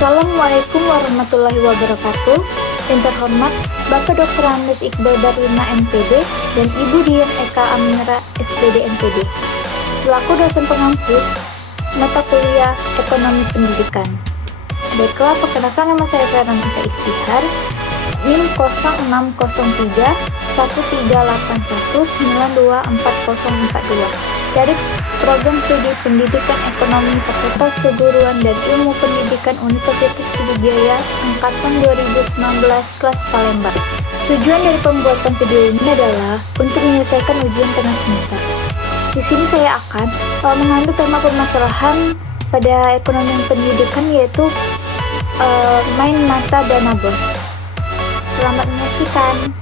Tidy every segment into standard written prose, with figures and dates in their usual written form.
Assalamualaikum warahmatullahi wabarakatuh. Yang terhormat Bapak Dr. Andes Iqbal Darwina MPD dan Ibu Dian Eka Amira SPD MPD selaku dosen pengampu mata kuliah Ekonomi Pendidikan. Baiklah, perkenalkan nama saya Feranita Istihar, NIM 0603 1381924042 dari Program Studi Pendidikan Ekonomi Fakultas Keguruan dan Ilmu Pendidikan Universitas Sriwijaya Angkatan 2019 kelas Palembang. Tujuan dari pembuatan video ini adalah untuk menyelesaikan ujian tengah semester. Di sini saya akan mengambil tema permasalahan pada ekonomi pendidikan, yaitu main mata dana BOS. Selamat menyaksikan.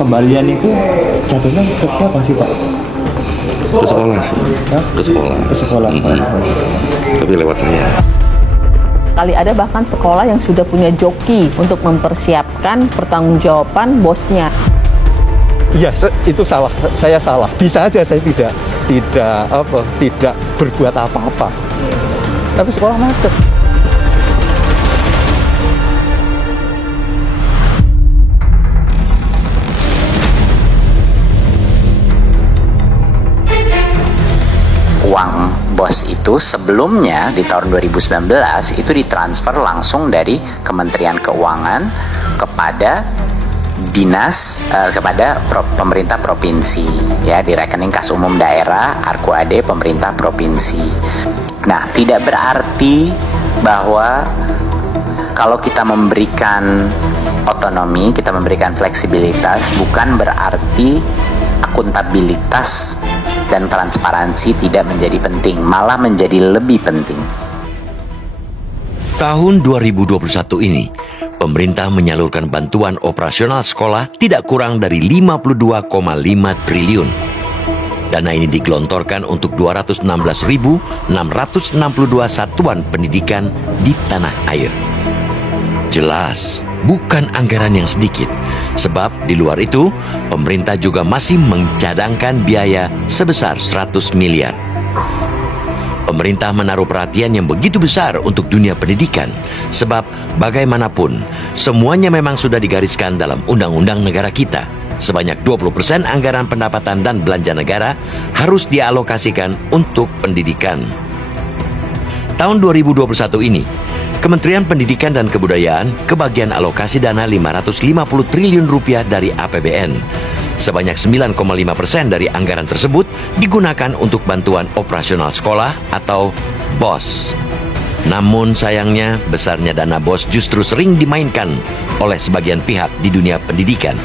Kembalian itu jatuhnya ke siapa sih, Pak? Ke sekolah sih. Hah? Ke sekolah. Ke sekolah. Tapi lewat saya. Kali ada bahkan sekolah yang sudah punya joki untuk mempersiapkan pertanggungjawaban bosnya. Iya, itu salah. Saya salah. Bisa aja saya tidak berbuat apa-apa. Tapi sekolah macet. Uang BOS itu sebelumnya di tahun 2019 itu ditransfer langsung dari Kementerian Keuangan kepada pemerintah provinsi, ya, di rekening kas umum daerah ARKUAD pemerintah provinsi. Nah, tidak berarti bahwa kalau kita memberikan otonomi, kita memberikan fleksibilitas, bukan berarti akuntabilitas dan transparansi tidak menjadi penting, malah menjadi lebih penting. Tahun 2021 ini, pemerintah menyalurkan bantuan operasional sekolah tidak kurang dari 52,5 triliun. Dana ini digelontorkan untuk 216.662 satuan pendidikan di tanah air. Jelas, bukan anggaran yang sedikit. Sebab di luar itu, pemerintah juga masih mencadangkan biaya sebesar 100 miliar. Pemerintah menaruh perhatian yang begitu besar untuk dunia pendidikan. Sebab bagaimanapun, semuanya memang sudah digariskan dalam undang-undang negara kita. Sebanyak 20% anggaran pendapatan dan belanja negara harus dialokasikan untuk pendidikan. Tahun 2021 ini, Kementerian Pendidikan dan Kebudayaan kebagian alokasi dana 550 triliun rupiah dari APBN. Sebanyak 9,5% dari anggaran tersebut digunakan untuk bantuan operasional sekolah atau BOS. Namun sayangnya, besarnya dana BOS justru sering dimainkan oleh sebagian pihak di dunia pendidikan.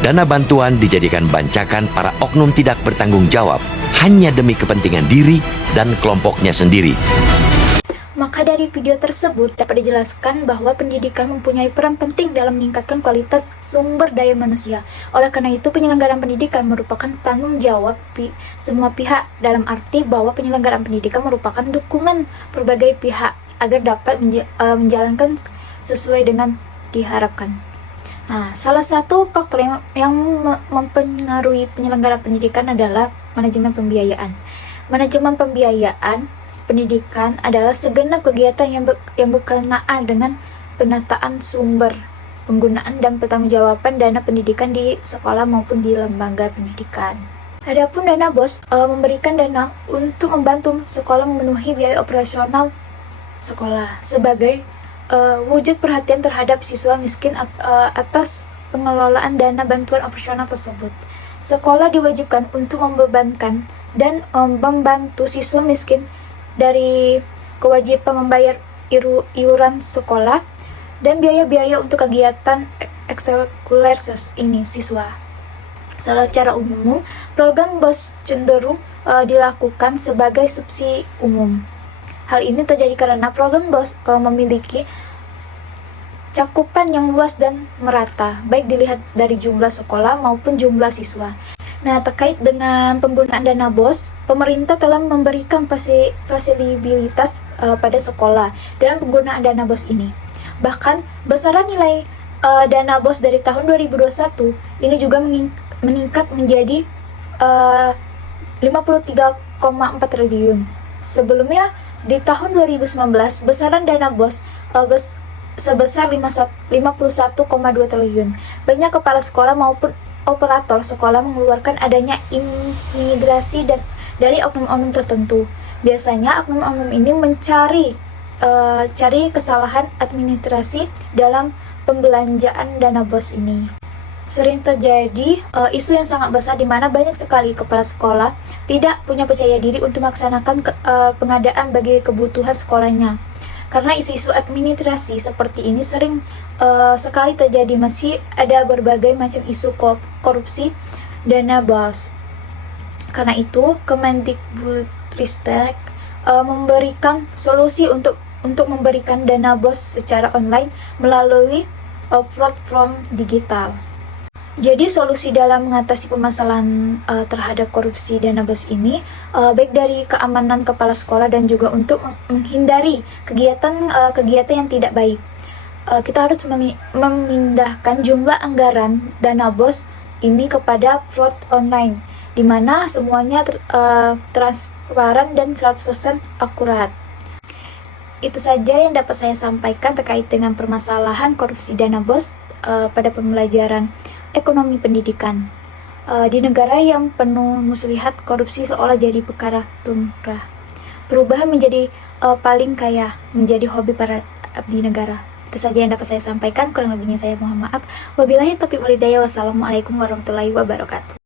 Dana bantuan dijadikan bancakan para oknum tidak bertanggung jawab hanya demi kepentingan diri dan kelompoknya sendiri. Maka dari video tersebut dapat dijelaskan bahwa pendidikan mempunyai peran penting dalam meningkatkan kualitas sumber daya manusia. Oleh karena itu, penyelenggaraan pendidikan merupakan tanggung jawab semua pihak, dalam arti bahwa penyelenggaraan pendidikan merupakan dukungan berbagai pihak agar dapat menjalankan sesuai dengan diharapkan. Nah, salah satu faktor yang mempengaruhi penyelenggaraan pendidikan adalah manajemen pembiayaan. Manajemen pembiayaan pendidikan adalah segenap kegiatan yang berkenaan dengan penataan sumber, penggunaan dan pertanggungjawaban dana pendidikan di sekolah maupun di lembaga pendidikan. Adapun dana BOS memberikan dana untuk membantu sekolah memenuhi biaya operasional sekolah sebagai wujud perhatian terhadap siswa miskin atas pengelolaan dana bantuan operasional tersebut. Sekolah diwajibkan untuk membebankan dan membantu siswa miskin dari kewajiban membayar iuran sekolah dan biaya-biaya untuk kegiatan ekstrakurikuler ini siswa. Secara umum, program BOS cenderung dilakukan sebagai subsidi umum. Hal ini terjadi karena program BOS memiliki cakupan yang luas dan merata, baik dilihat dari jumlah sekolah maupun jumlah siswa. Nah, terkait dengan penggunaan dana BOS, pemerintah telah memberikan fasilitas pada sekolah dalam penggunaan dana BOS ini. Bahkan, besaran nilai dana BOS dari tahun 2021 ini juga meningkat menjadi 53,4 triliun. Sebelumnya di tahun 2019 besaran dana BOS sebesar 51,2 triliun. Banyak kepala sekolah maupun operator sekolah mengeluarkan adanya imigrasi dari oknum-oknum tertentu. Biasanya oknum-oknum ini cari kesalahan administrasi dalam pembelanjaan dana BOS ini. Sering terjadi isu yang sangat besar di mana banyak sekali kepala sekolah tidak punya percaya diri untuk melaksanakan pengadaan bagi kebutuhan sekolahnya. Karena isu-isu administrasi seperti ini sering sekali terjadi, masih ada berbagai macam isu korupsi dana BOS. Karena itu, Kemendikbudristek memberikan solusi untuk memberikan dana BOS secara online melalui platform digital. Jadi solusi dalam mengatasi permasalahan terhadap korupsi dana BOS ini baik dari keamanan kepala sekolah dan juga untuk menghindari kegiatan yang tidak baik. Kita harus memindahkan jumlah anggaran dana BOS ini kepada fraud online, di mana semuanya transparan dan 100% akurat. Itu saja yang dapat saya sampaikan terkait dengan permasalahan korupsi dana BOS pada pembelajaran ekonomi pendidikan. Di negara yang penuh muslihat, korupsi seolah jadi perkara lumrah. Perubahan menjadi paling kaya, menjadi hobi para abdi negara. Itu saja yang dapat saya sampaikan, kurang lebihnya saya mohon maaf. Wabillahi taufiq wal hidayah. Wassalamualaikum warahmatullahi wabarakatuh.